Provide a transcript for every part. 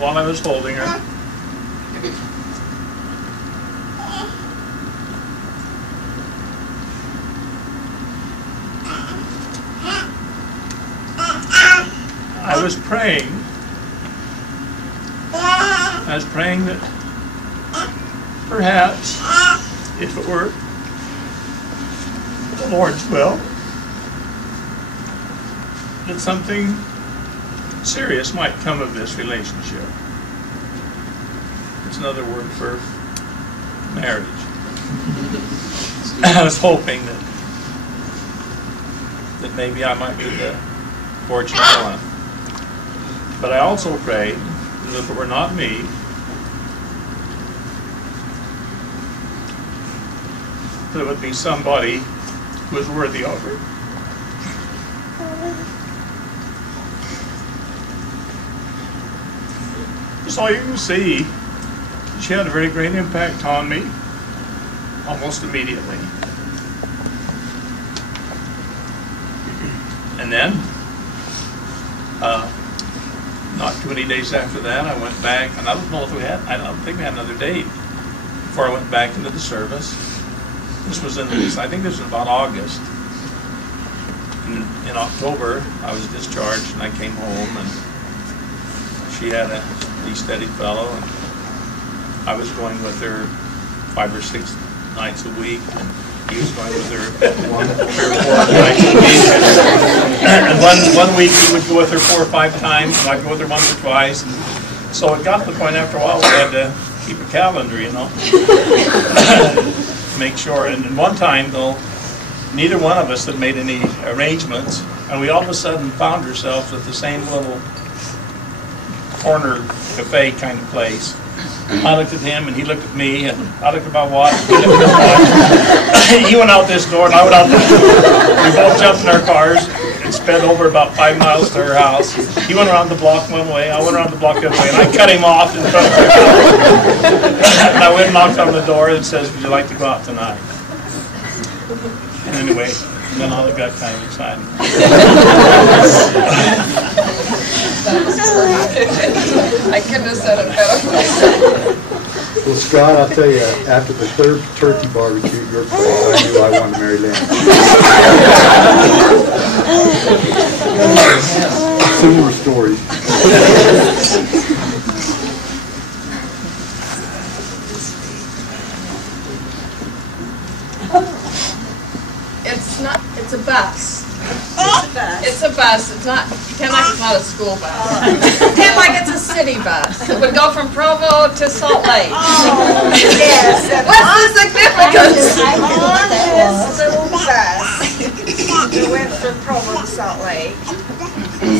while I was holding her. I was praying. I was praying that perhaps, if it were the Lord's will, that something serious might come of this relationship. It's another word for marriage. I was hoping that maybe I might be the fortunate one. But I also prayed that if it were not me, that it would be somebody who was worthy of her. So you can see, she had a very great impact on me, almost immediately. And then, not too many days after that, I went back, and I don't know if we had, I don't think we had another date before I went back into the service. This was I think this was about August. In October, I was discharged, and I came home, and she had a pretty steady fellow, and I was going with her 5 or 6 nights a week, and he was going with her 1 or 4 nights a week. And one week he would go with her 4 or 5 times, and I'd go with her once or twice. And so it got to the point after a while we had to keep a calendar, you know, make sure. And one time, though, neither one of us had made any arrangements, and we all of a sudden found ourselves at the same little corner cafe kind of place. I looked at him, and he looked at me, and I looked at my watch, and he looked at his watch. He went out this door, and I went out this door. We both jumped in our cars and sped over about 5 miles to her house. He went around the block one way, I went around the block the other way, and I cut him off in front of her house. And I went and knocked on the door and says, "Would you like to go out tonight?" And anyway, then all it got kind of exciting. I couldn't have said it better. Well, Scott, I'll tell you, after the 3rd turkey barbecue at your place, I knew I wanted to marry Lynn. Similar stories. It's a bus. It's a bus. It's not, pretend like it's not a school bus. Pretend like it's a city bus. It would go from Provo to Salt Lake. Oh, yes. What's the significance? On this little bus, we went from Provo to Salt Lake,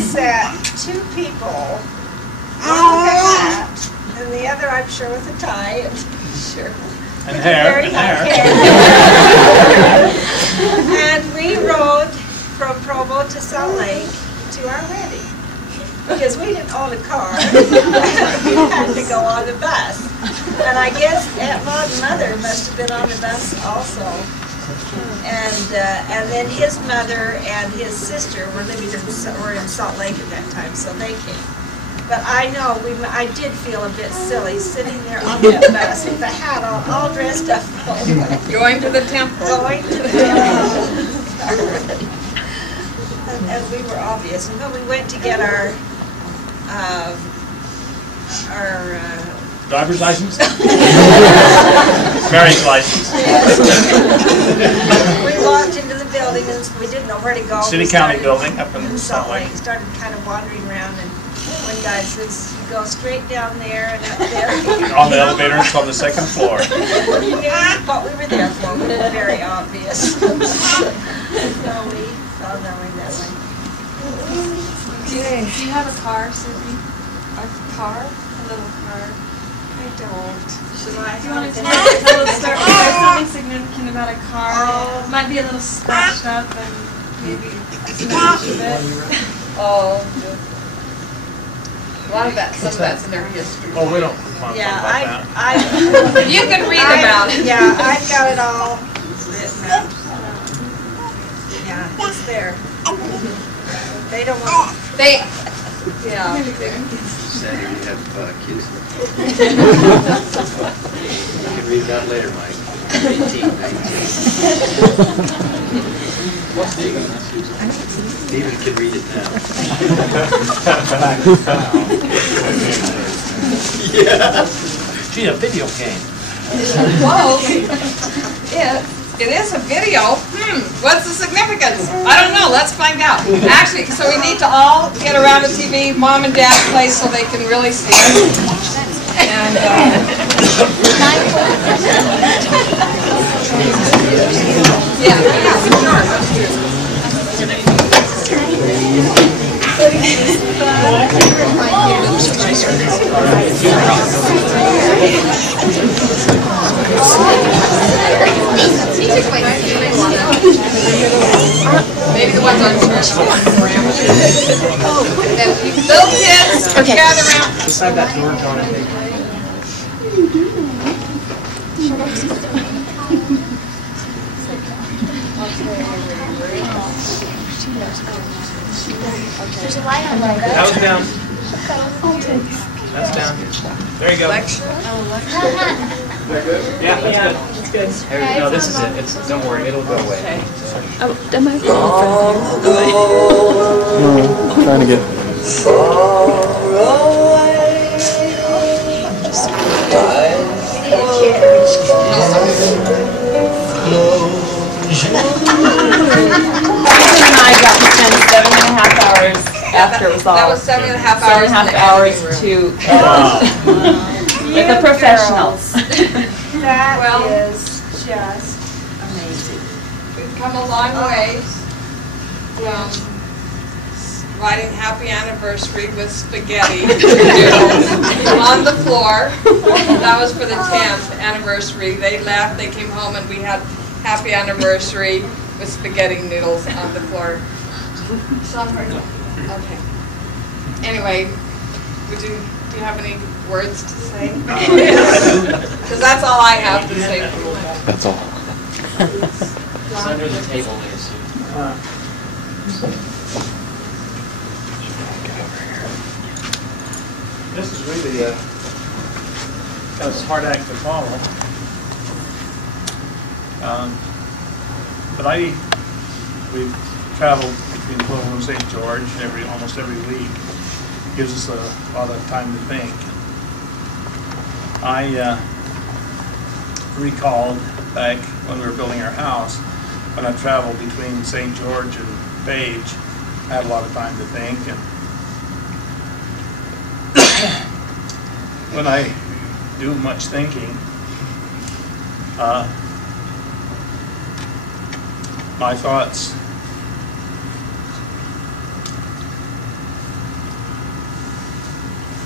sat 2 people, one with a hat, and the other, I'm sure, with a tie. Sure. And hair. Very high hair. And we rode from Provo to Salt Lake to our wedding because we didn't own a car. We had to go on the bus. And I guess Aunt Maud and Mother must have been on the bus also. And then his mother and his sister were in Salt Lake at that time, so they came. But I know I did feel a bit silly sitting there on that bus with the hat on, all dressed up. Going to the temple. Going to the temple. And we were obvious. And when we went to get our Driver's license? Marriage license. Yes. We walked into the building and we didn't know where to go. City County building up in Salt Lake. Started kind of wandering around, and one guy says, "You go straight down there and up there." On the elevator, it's on the 2nd floor. He knew what we were there for. It was very obvious. So we found our way that way. Okay. Do you have a car, Susie? A car? A little car? I don't. Should I? Do you want to tell us something significant about a car? Oh. It might be a little scratched up and maybe a scratch a bit. Oh. A lot of that, some of that's in their history. Oh, we don't want to Yeah, talk about that. You can read about it. Yeah, I've got it all written out. Yeah, it's there. They don't want. Yeah. Sandy, we have kids. You can read that later, Mike. 18, 19. Stephen can read it now. Yeah. Gee, a video game. Whoa. It is a video. What's the significance? I don't know. Let's find out. Actually, so we need to all get around the TV, Mom and Dad's place, so they can really see it. And maybe the ones on little kids, gather around. Beside that door, John, I think. There's a light on there. That was down. That's down. There you go. Yeah, that's good. No, this is it. Don't worry, it'll go away. Oh, am I No, trying to get. And I got to spend 7.5 hours after it was all. That was 7.5 hours. 7.5 hours to with the professionals. That Well- is just amazing. We've come a long way from writing happy anniversary with spaghetti noodles on the floor. That was for the 10th anniversary. They left, they came home, and we had happy anniversary with spaghetti noodles on the floor. Okay. Anyway, do you have any words to say? Because that's all I have to say. That's all. It's under the table there, Sue. This is really a kind of hard act to follow. But we travel between Provo and St. George almost every week. Gives us a lot of time to think. I recalled back when we were building our house, when I traveled between St. George and Page, I had a lot of time to think. And when I do much thinking, my thoughts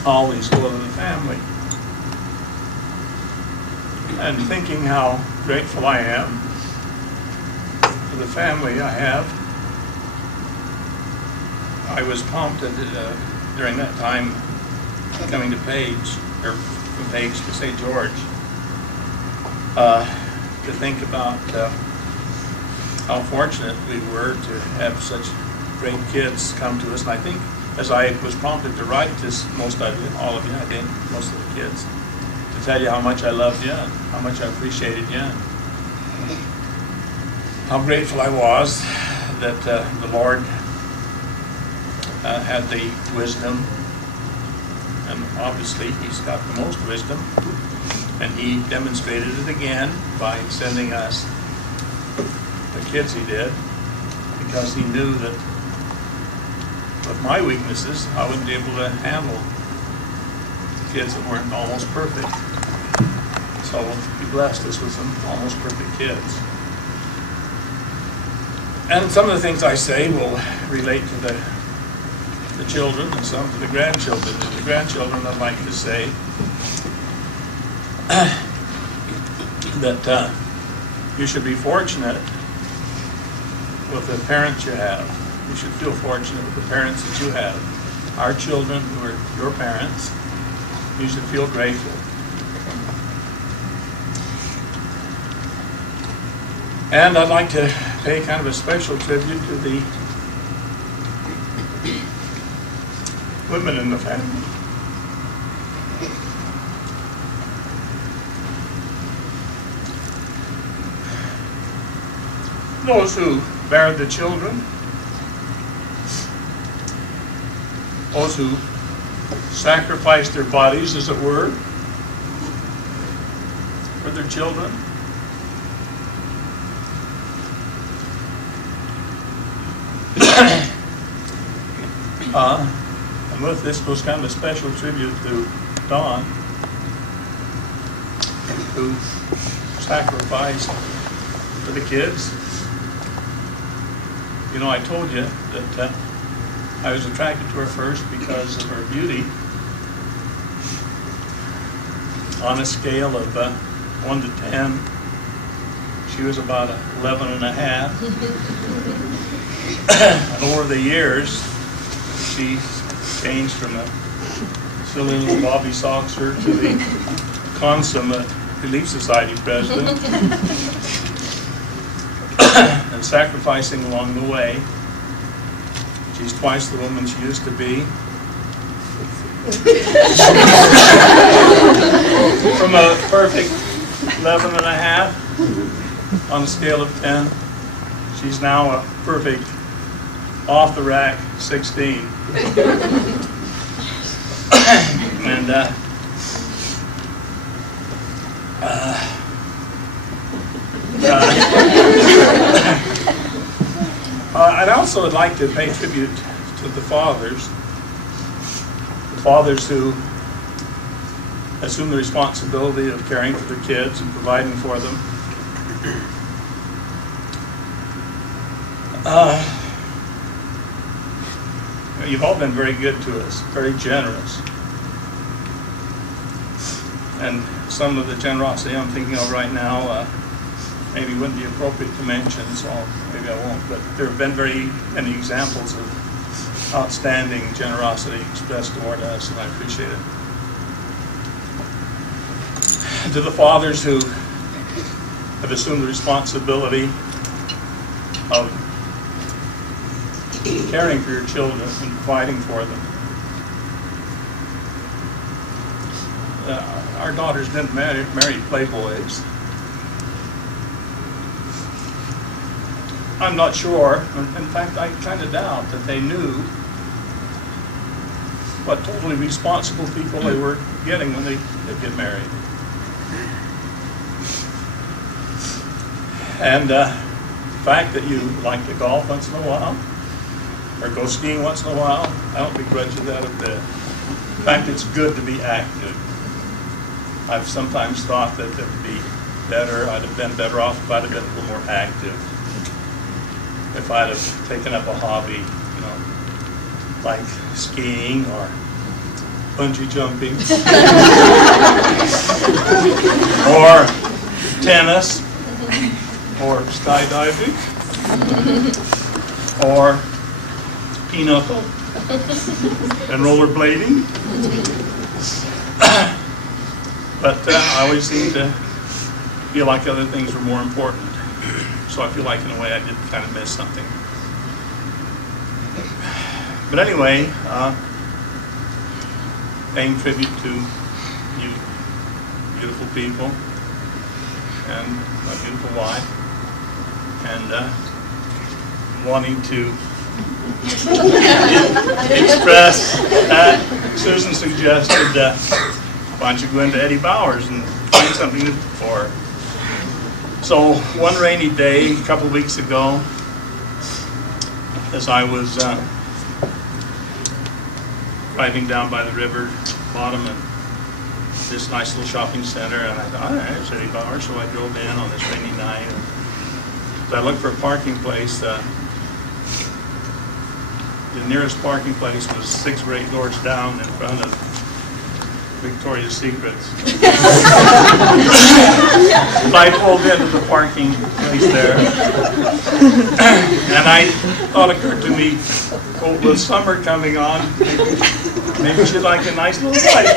always go to the family. And thinking how grateful I am for the family I have, I was prompted during that time coming to Page, or from Page to St. George, to think about how fortunate we were to have such great kids come to us. And I think as I was prompted to write this, most of you, all of you, I think, most of the kids, to tell you how much I loved you and how much I appreciated you, and how grateful I was that the Lord had the wisdom, and obviously He's got the most wisdom, and He demonstrated it again by sending us the kids He did, because He knew that with my weaknesses, I wouldn't be able to handle kids that weren't almost perfect. So He blessed us with some almost perfect kids. And some of the things I say will relate to the children and some to the grandchildren. To the grandchildren, I'd like to say that you should be fortunate with the parents you have. You should feel fortunate with the parents that you have. Our children who are your parents, you should feel grateful. And I'd like to pay kind of a special tribute to the women in the family. those who bear the children, those who sacrifice their bodies, as it were, for their children. And with this goes kind of a special tribute to Don, who sacrificed for the kids. You know, I told you that I was attracted to her first because of her beauty. On a scale of 1 to 10, she was about 11 and a half. And over the years, she changed from a silly little Bobby Soxer to the consummate Relief Society president, and sacrificing along the way. She's twice the woman she used to be. From a perfect 11 and a half on a scale of 10, she's now a perfect off-the-rack 16. And I'd also like to pay tribute to the fathers who assume the responsibility of caring for their kids and providing for them. You've all been very good to us, very generous. And some of the generosity I'm thinking of right now maybe wouldn't be appropriate to mention, so maybe I won't. But there have been very many examples of outstanding generosity expressed toward us, and I appreciate it. To the fathers who have assumed the responsibility of caring for your children and providing for them. Our daughters didn't marry playboys. I'm not sure. In fact, I kind of doubt that they knew what totally responsible people they were getting when they did get married. And the fact that you like to golf once in a while, or go skiing once in a while, I don't begrudge you that a bit. In fact, it's good to be active. I've sometimes thought that it would be better, I'd have been better off if I'd have been a little more active. If I'd have taken up a hobby, you know, like skiing or bungee jumping, or tennis, or skydiving, or pinochle, and rollerblading. But I always seem to feel like other things were more important. So I feel like in a way I did kind of miss something. But anyway, paying tribute to you beautiful people and my beautiful wife, and wanting to express that Susan suggested why don't you go into Eddie Bauer's and find something for her. So one rainy day, a couple of weeks ago, as I was driving down by the river bottom of this nice little shopping center, and I thought, there's Eddie Bauer, so I drove in on this rainy night. As I looked for a parking place, the nearest parking place was 6 or 8 doors down in front of Victoria's Secrets. I pulled into the parking place there, and I thought it occurred to me, well, with summer coming on, maybe she'd like a nice little bike.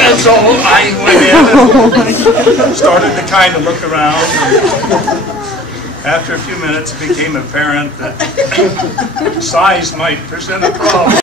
And so I went in and started to kind of look around. After a few minutes, it became apparent that size might present a problem.